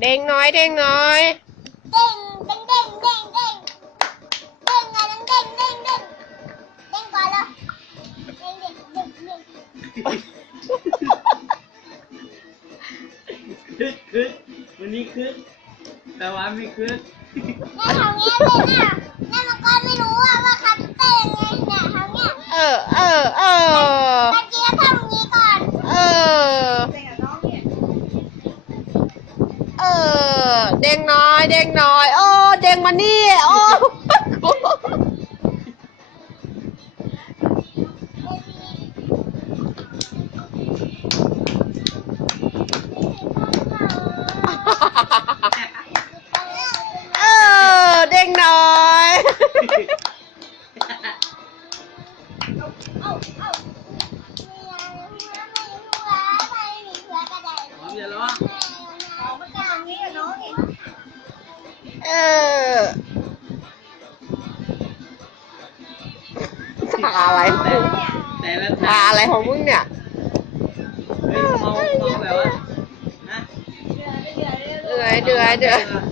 đen nói đen nói ขึ้นแต่ว่าไม่ขึ้นแล้วทำไงเลยเนี่ยแล้วมันก็ไม่รู้เด้งน้อย เด้งน้อย โอ้เด้งมานี่ โอ้ เอเด้งน้อย xà lại xà lại không muốn nè đưa đưa đưa